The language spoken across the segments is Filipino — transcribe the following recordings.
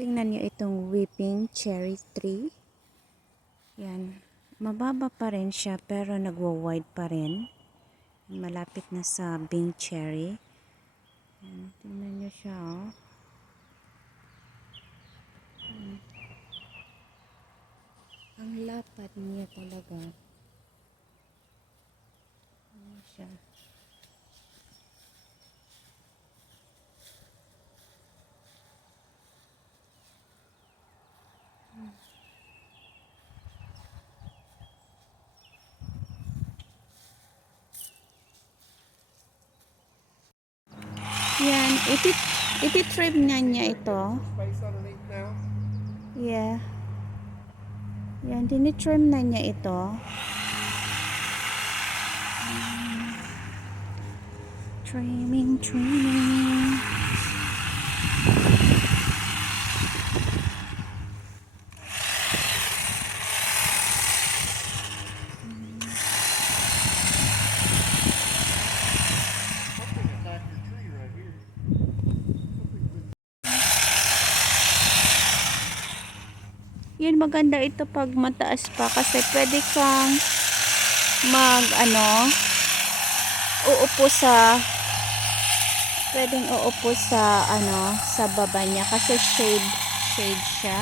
Tingnan niyo itong weeping cherry tree. Yan. Mababa pa rin siya pero nagwa-wide pa rin. Malapit na sa Bing cherry. Yan. Tingnan niyo siya, oh. Ang lapad niya talaga. Ano siya? Yan, iti-trim niya ito. Yeah. Yan, tinitrim na niya ito. Trimming. Yan, maganda ito pag mataas pa kasi pwede kang pwedeng uupo sa sa baba niya kasi shade siya.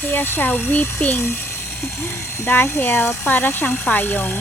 Kaya siya weeping dahil para siyang payong.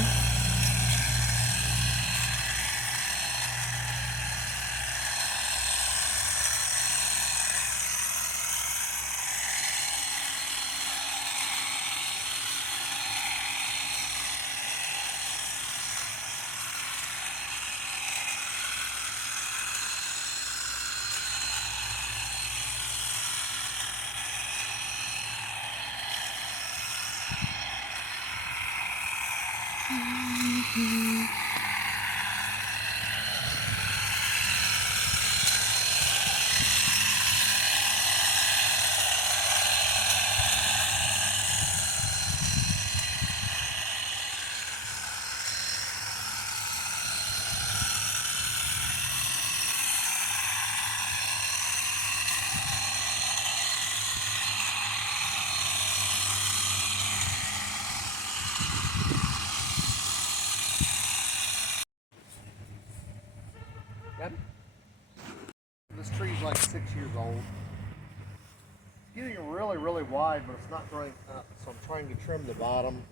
This tree's like 6 years old. It's getting really wide, but it's not growing up. So I'm trying to trim the bottom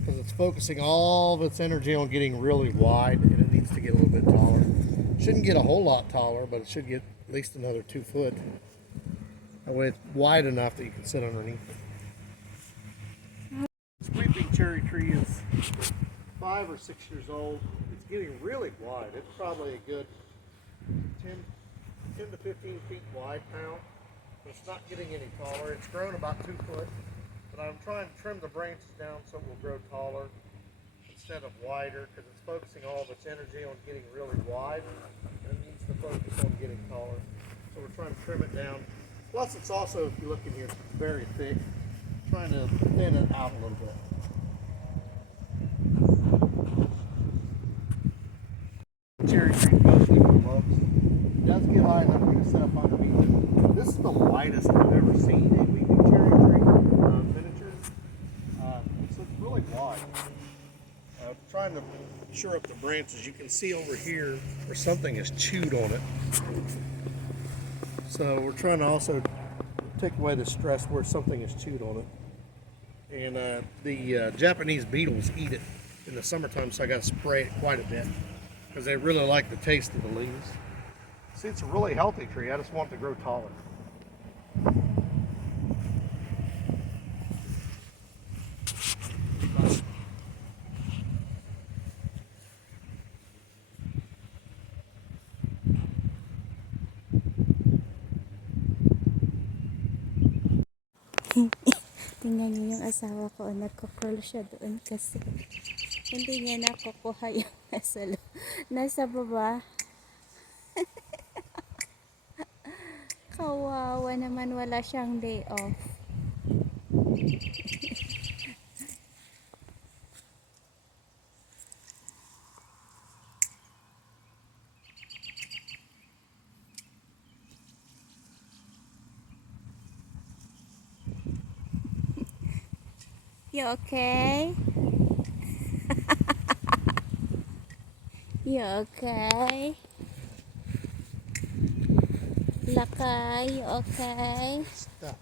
because it's focusing all of its energy on getting really wide, and it needs to get a little bit taller. Shouldn't get a whole lot taller, but it should get at least another 2 foot. That way it's wide enough that you can sit underneath it. This weeping cherry tree is 5 or 6 years old. It's getting really wide. It's probably a good 10 to 15 feet wide now. But it's not getting any taller. It's grown about 2 foot. But I'm trying to trim the branches down so it will grow taller instead of wider, because it's focusing all of its energy on getting really wide, and it needs to focus on getting taller. So we're trying to trim it down. Plus it's also, if you look in here, it's very thick. trying to thin it out a little bit. Cherry tree mostly for looks. It does get high enough for you to set up underneath it. This is the widest I've ever seen a weeping cherry tree miniature. So it's really wide. Trying to shore up the branches. You can see over here where something has chewed on it. So we're trying to also take away the stress where something has chewed on it. And the Japanese beetles eat it in the summertime, so I got to spray it quite a bit because they really like the taste of the leaves. See, it's a really healthy tree. I just want it to grow taller. Tingnan niyo yung asawa ko, nagko-curl siya doon kasi hindi niya nakukuha yung nasa baba. Kawawa naman, wala siyang day off. You okay? You okay? Lakay, you okay? Stop.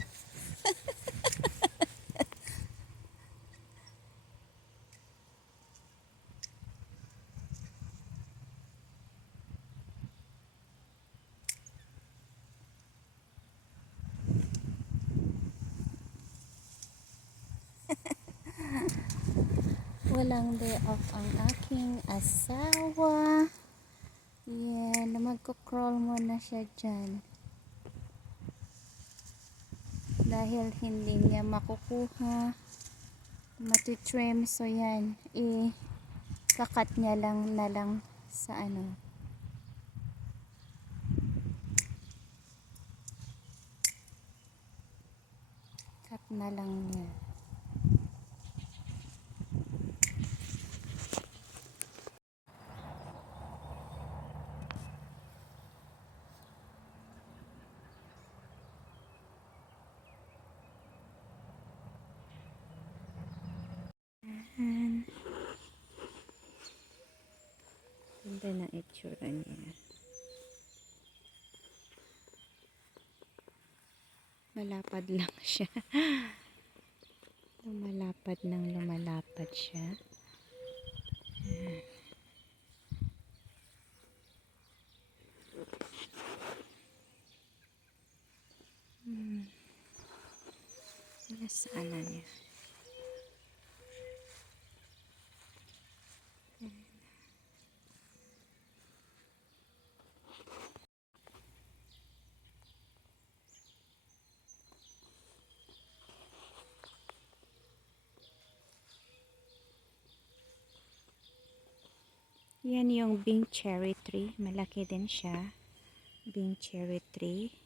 Walang day off ang aking asawa. Yan, magko-crawl muna siya dyan. Dahil hindi niya makukuha, matitrim. So yan, kakat niya lang na lang sa ano. Cut na lang niya. Ganda ng itsura niya. Malapad lang siya. Lumalapad nang lumalapad siya. Nasaan na niya? Yan yung Bing cherry tree. Malaki din siya. Bing cherry tree.